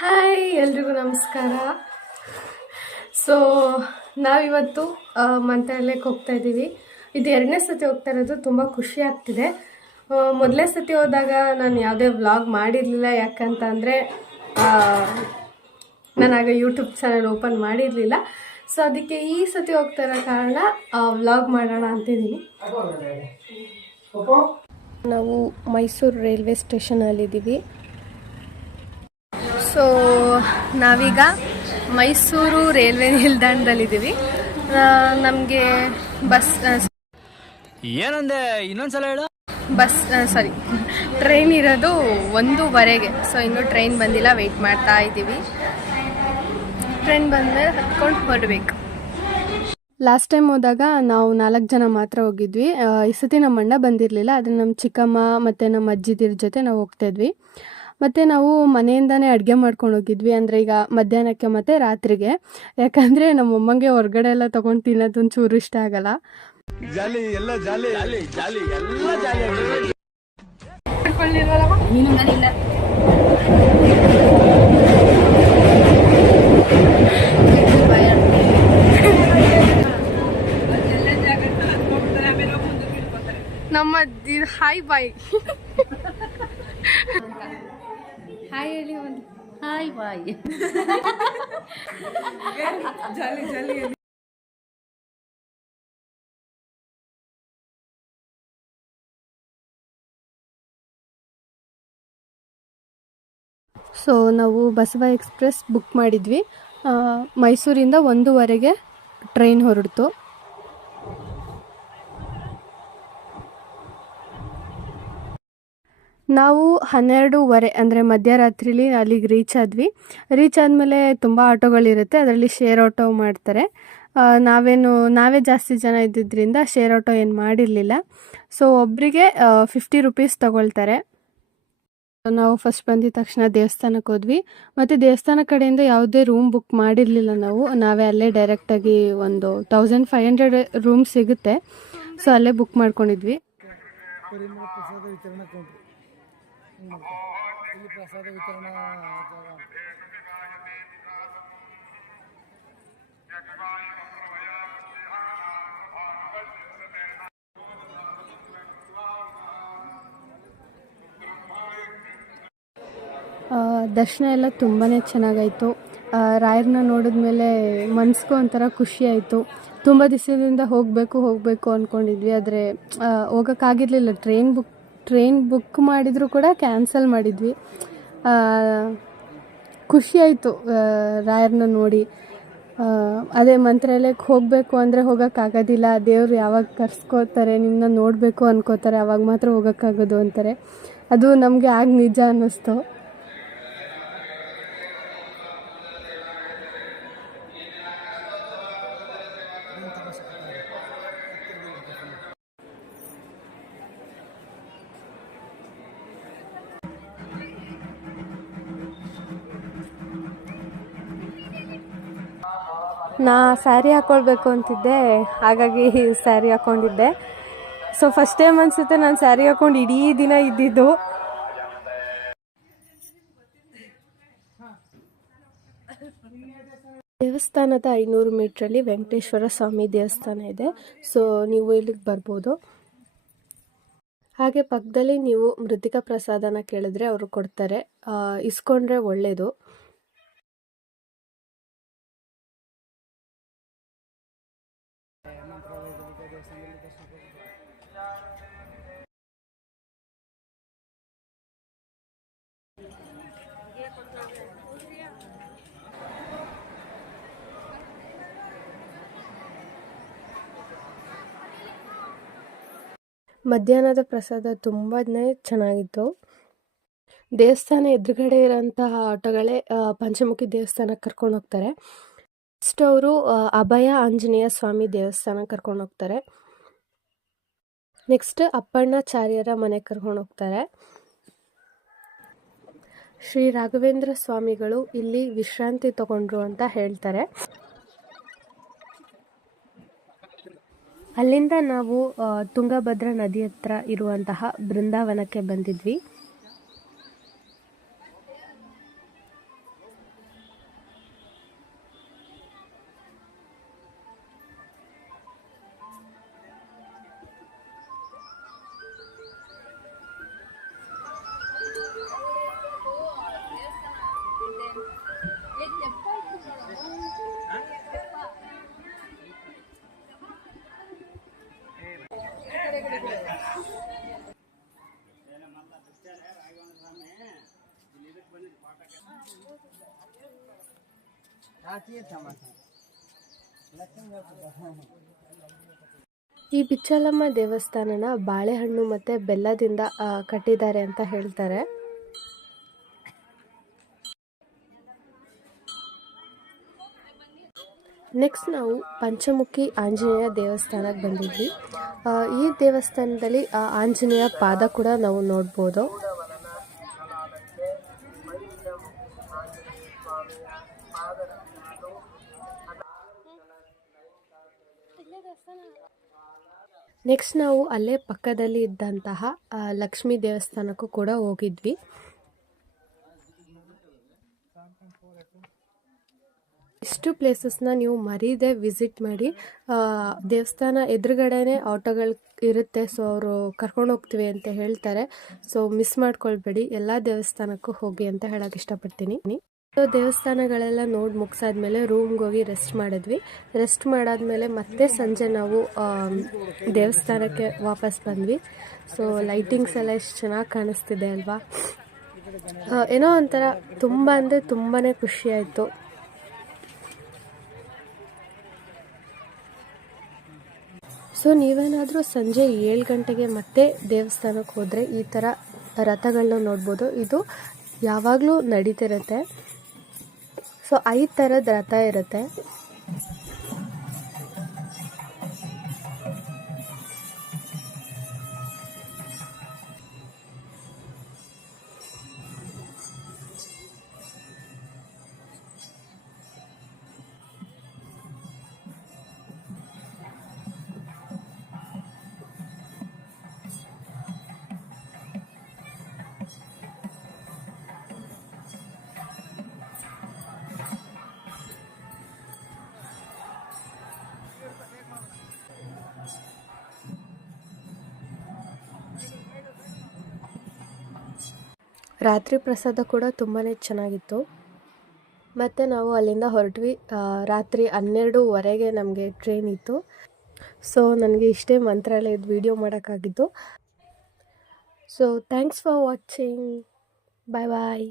Hi ಎಲ್ರಿಗೂ ನಮಸ್ಕಾರ. So ನಾವಿವತ್ತು ಮಂತ್ರಾಲಯಕ್ಕೆ ಹೋಗ್ತಾ ಇದ್ದೀವಿ. ಇದು 2ನೇ ಸತಿ ಹೋಗ್ತಾ ಇರೋದು. ತುಂಬ ಖುಷಿ ಆಗ್ತಿದೆ. ಮೊದಲನೇ ಸತಿ ಹೋದಾಗ ನಾನು ಯಾವುದೇ ವ್ಲಾಗ್ ಮಾಡಿರಲಿಲ್ಲ, ಯಾಕಂತಂದರೆ ನಾನಾಗ ಯೂಟ್ಯೂಬ್ ಚಾನಲ್ ಓಪನ್ ಮಾಡಿರಲಿಲ್ಲ. ಸೊ ಅದಕ್ಕೆ ಈ ಸತಿ ಹೋಗ್ತಾ ಇರೋ ಕಾರಣ ವ್ಲಾಗ್ ಮಾಡೋಣ ಅಂತಿದ್ದೀನಿ. ನಾವು ಮೈಸೂರು ರೈಲ್ವೆ ಸ್ಟೇಷನಲ್ಲಿದ್ದೀವಿ. ಸೊ ನಾವೀಗ ಮೈಸೂರು ರೈಲ್ವೆ ನಿಲ್ದಾಣದಲ್ಲಿದ್ದೀವಿ. ನಮಗೆ ಬಸ್ ಏನಂದೆ ಇನ್ನೊಂದ್ಸಲ ಹೇಳು. ಟ್ರೈನ್ ಇರೋದು 1:15. ಸೊ ಇನ್ನೂ ಟ್ರೈನ್ ಬಂದಿಲ್ಲ, ವೆಯ್ಟ್ ಮಾಡ್ತಾ ಇದ್ದೀವಿ. ಟ್ರೈನ್ ಬಂದಮೇಲೆ ಹತ್ಕೊಂಡು ಹೊರಡಬೇಕು. ಲಾಸ್ಟ್ ಟೈಮ್ ಹೋದಾಗ ನಾವು 4 ಜನ ಮಾತ್ರ ಹೋಗಿದ್ವಿ. ಈ ಸತಿ ನಮ್ಮ ಅಣ್ಣ ಬಂದಿರಲಿಲ್ಲ, ಆದರೆ ನಮ್ಮ ಚಿಕ್ಕಮ್ಮ ಮತ್ತು ನಮ್ಮ ಅಜ್ಜಿದಿರ ಜೊತೆ ನಾವು ಹೋಗ್ತಾಯಿದ್ವಿ. ಮತ್ತು ನಾವು ಮನೆಯಿಂದನೇ ಅಡುಗೆ ಮಾಡ್ಕೊಂಡು ಹೋಗಿದ್ವಿ, ಅಂದರೆ ಈಗ ಮಧ್ಯಾಹ್ನಕ್ಕೆ ಮತ್ತು ರಾತ್ರಿಗೆ. ಯಾಕಂದರೆ ನಮ್ಮ ಅಮ್ಮಂಗೆ ಹೊರಗಡೆ ಎಲ್ಲ ತೊಗೊಂಡು ತಿನ್ನೋದು ಒಂಚೂರು ಇಷ್ಟ ಆಗಲ್ಲ. ನಮ್ಮ ಹಾಯ್ ಬಾಯ್ ಹಾಯ್ ಹೇಳಿ ಒಂದು ಹಾಯ್ ಬಾಯ್. ಸೊ ನಾವು ಬಸವ ಎಕ್ಸ್ಪ್ರೆಸ್ ಬುಕ್ ಮಾಡಿದ್ವಿ. ಮೈಸೂರಿಂದ 1:15ಗೆ ಟ್ರೈನ್ ಹೊರಡ್ತು. ನಾವು 12:15 ಅಂದರೆ ಮಧ್ಯರಾತ್ರಿಲಿ ಅಲ್ಲಿಗೆ ರೀಚ್ ಆದಮೇಲೆ ತುಂಬ ಆಟೋಗಳಿರುತ್ತೆ, ಅದರಲ್ಲಿ ಶೇರ್ ಆಟೋ ಮಾಡ್ತಾರೆ. ನಾವೇ ಜಾಸ್ತಿ ಜನ ಇದ್ದಿದ್ದರಿಂದ ಶೇರ್ ಆಟೋ ಏನು ಮಾಡಿರಲಿಲ್ಲ. ಸೊ ಒಬ್ಬರಿಗೆ 50 ರೂಪೀಸ್ ತಗೊಳ್ತಾರೆ. ನಾವು ಫಸ್ಟ್ ಬಂದಿದ ತಕ್ಷಣ ದೇವಸ್ಥಾನಕ್ಕೆ ಹೋದ್ವಿ. ಮತ್ತು ದೇವಸ್ಥಾನ ಕಡೆಯಿಂದ ಯಾವುದೇ ರೂಮ್ ಬುಕ್ ಮಾಡಿರಲಿಲ್ಲ. ನಾವೇ ಅಲ್ಲೇ ಡೈರೆಕ್ಟಾಗಿ ಒಂದು 1500 ರೂಮ್ ಸಿಗುತ್ತೆ. ಸೊ ಅಲ್ಲೇ ಬುಕ್ ಮಾಡ್ಕೊಂಡಿದ್ವಿ. ದರ್ಶನ ಎಲ್ಲ ತುಂಬಾ ಚೆನ್ನಾಗಾಯಿತು. ರಾಯರನ್ನ ನೋಡಿದ್ಮೇಲೆ ಮನಸ್ಸಿಗೂ ಒಂಥರ ಖುಷಿ ಆಯಿತು. ತುಂಬ ದಿವಸದಿಂದ ಹೋಗಬೇಕು ಅಂದ್ಕೊಂಡಿದ್ವಿ, ಆದರೆ ಹೋಗೋಕ್ಕಾಗಿರಲಿಲ್ಲ. ಟ್ರೈನ್ ಬುಕ್ ಮಾಡಿದರೂ ಕೂಡ ಕ್ಯಾನ್ಸಲ್ ಮಾಡಿದ್ವಿ. ಖುಷಿ ಆಯಿತು ರಾಯರನ್ನ ನೋಡಿ. ಅದೇ ಮಂತ್ರಾಲಯಕ್ಕೆ ಹೋಗಬೇಕು ಅಂದರೆ ಹೋಗೋಕ್ಕಾಗೋದಿಲ್ಲ. ದೇವರು ಯಾವಾಗ ಕರ್ಸ್ಕೋತಾರೆ, ನಿಮ್ಮನ್ನ ನೋಡಬೇಕು ಅನ್ಕೋತಾರೆ, ಆವಾಗ ಮಾತ್ರ ಹೋಗೋಕ್ಕಾಗೋದು ಅಂತಾರೆ. ಅದು ನಮಗೆ ಆಗ ನಿಜ ಅನ್ನಿಸ್ತು. ನಾ ಸ್ಯಾರಿ ಹಾಕ್ಕೊಳ್ಬೇಕು ಅಂತಿದ್ದೆ, ಹಾಗಾಗಿ ಸ್ಯಾರಿ ಹಾಕ್ಕೊಂಡಿದ್ದೆ. ಸೊ ಫಸ್ಟ್ ಟೈಮ್ ಅನಿಸುತ್ತೆ ನಾನು ಸ್ಯಾರಿ ಹಾಕ್ಕೊಂಡು ಇಡೀ ದಿನ ಇದ್ದಿದ್ದು. ದೇವಸ್ಥಾನದ 500 ಮೀಟ್ರಲ್ಲಿ ವೆಂಕಟೇಶ್ವರ ಸ್ವಾಮಿ ದೇವಸ್ಥಾನ ಇದೆ. ಸೊ ನೀವು ಇಲ್ಲಿಗೆ ಬರ್ಬೋದು. ಹಾಗೆ ಪಕ್ಕದಲ್ಲಿ ನೀವು ಮೃತ್ತಿಕಾ ಪ್ರಸಾದನ ಕೇಳಿದ್ರೆ ಅವರು ಕೊಡ್ತಾರೆ, ಇಸ್ಕೊಂಡ್ರೆ ಒಳ್ಳೆಯದು. ಮಧ್ಯಾಹ್ನದ ಪ್ರಸಾದ ತುಂಬಾ ಚೆನ್ನಾಗಿತ್ತು. ದೇವಸ್ಥಾನ ಎದುರುಗಡೆ ಇರೋಂತಹ ಆಟೋಗಳೇ ಪಂಚಮುಖಿ ದೇವಸ್ಥಾನಕ್ಕೆ ಕರ್ಕೊಂಡು ಹೋಗ್ತಾರೆ. ನೆಕ್ಸ್ಟ್ ಅವರು ಅಭಯ ಆಂಜನೇಯ ಸ್ವಾಮಿ ದೇವಸ್ಥಾನ ಕರ್ಕೊಂಡು ಹೋಗ್ತಾರೆ. ನೆಕ್ಸ್ಟ್ ಅಪ್ಪಣ್ಣಾಚಾರ್ಯರ ಮನೆಗೆ ಕರ್ಕೊಂಡು ಹೋಗ್ತಾರೆ. ಶ್ರೀ ರಾಘವೇಂದ್ರ ಸ್ವಾಮಿಗಳು ಇಲ್ಲಿ ವಿಶ್ರಾಂತಿ ತಗೊಂಡ್ರು ಅಂತ ಹೇಳ್ತಾರೆ. ಅಲ್ಲಿಂದ ನಾವು ತುಂಗಭದ್ರಾ ನದಿ ಹತ್ರ ಇರುವಂತಹ ಬೃಂದಾವನಕ್ಕೆ ಬಂದಿದ್ವಿ. ಈ ಬಿಚ್ಚಲಮ್ಮ ದೇವಸ್ಥಾನನ ಬಾಳೆಹಣ್ಣು ಮತ್ತು ಬೆಲ್ಲದಿಂದ ಕಟ್ಟಿದ್ದಾರೆ ಅಂತ ಹೇಳ್ತಾರೆ. ನೆಕ್ಸ್ಟ್ ನಾವು ಪಂಚಮುಖಿ ಆಂಜನೇಯ ದೇವಸ್ಥಾನಕ್ಕೆ ಬಂದಿದ್ವಿ. ಈ ದೇವಸ್ಥಾನದಲ್ಲಿ ಆಂಜನೇಯ ಪಾದ ಕೂಡ ನಾವು ನೋಡ್ಬೋದು. ನೆಕ್ಸ್ಟ್ ನಾವು ಅಲ್ಲೇ ಪಕ್ಕದಲ್ಲಿ ಇದ್ದಂತಹ ಲಕ್ಷ್ಮೀ ದೇವಸ್ಥಾನಕ್ಕೂ ಕೂಡ ಹೋಗಿದ್ವಿ. ಇಷ್ಟು ಪ್ಲೇಸಸ್ನ ನೀವು ಮರೀದೆ ವಿಸಿಟ್ ಮಾಡಿ. ದೇವಸ್ಥಾನ ಎದುರುಗಡೆನೇ ಆಟೋಗಳು ಇರುತ್ತೆ, ಸೊ ಅವರು ಕರ್ಕೊಂಡು ಹೋಗ್ತೀವಿ ಅಂತ ಹೇಳ್ತಾರೆ. ಸೊ ಮಿಸ್ ಮಾಡ್ಕೊಳ್ಬೇಡಿ, ಎಲ್ಲ ದೇವಸ್ಥಾನಕ್ಕೂ ಹೋಗಿ ಅಂತ ಹೇಳಕ್ಕೆ ಇಷ್ಟಪಡ್ತೀನಿ. ಸೊ ದೇವಸ್ಥಾನಗಳೆಲ್ಲ ನೋಡಿ ಮುಗಿಸಾದ್ಮೇಲೆ ರೂಮ್ಗೆ ಹೋಗಿ ರೆಸ್ಟ್ ಮಾಡಿದ್ವಿ. ರೆಸ್ಟ್ ಮಾಡಾದ್ಮೇಲೆ ಮತ್ತೆ ಸಂಜೆ ನಾವು ದೇವಸ್ಥಾನಕ್ಕೆ ವಾಪಸ್ ಬಂದ್ವಿ. ಸೊ ಲೈಟಿಂಗ್ಸ್ ಎಲ್ಲ ಎಷ್ಟು ಚೆನ್ನಾಗಿ ಕಾಣಿಸ್ತಿದೆ ಅಲ್ವಾ. ಏನೋ ಒಂಥರ ತುಂಬ ಅಂದರೆ ತುಂಬಾ ಖುಷಿ ಆಯಿತು. ಸೊ ನೀವೇನಾದರೂ ಸಂಜೆ 7 ಗಂಟೆಗೆ ಮತ್ತೆ ದೇವಸ್ಥಾನಕ್ಕೆ ಹೋದರೆ ಈ ಥರ ರಥಗಳನ್ನ ನೋಡ್ಬೋದು. ಇದು ಯಾವಾಗಲೂ ನಡೀತಿರುತ್ತೆ. ಸೊ 5 ಥರದ ರಥ ಇರುತ್ತೆ. ರಾತ್ರಿ ಪ್ರಸಾದ ಕೂಡ ತುಂಬಾ ಚೆನ್ನಾಗಿತ್ತು. ಮತ್ತು ನಾವು ಅಲ್ಲಿಂದ ಹೊರಟ್ವಿ. ರಾತ್ರಿ 12:15ಗೆ ನಮಗೆ ಟ್ರೈನ್ ಇತ್ತು. ಸೊ ನನಗೆ ಇಷ್ಟೇ ಮಂತ್ರಾಲಯದ ವಿಡಿಯೋ ಮಾಡೋಕ್ಕಾಗಿದ್ದು. So thanks for watching. Bye bye.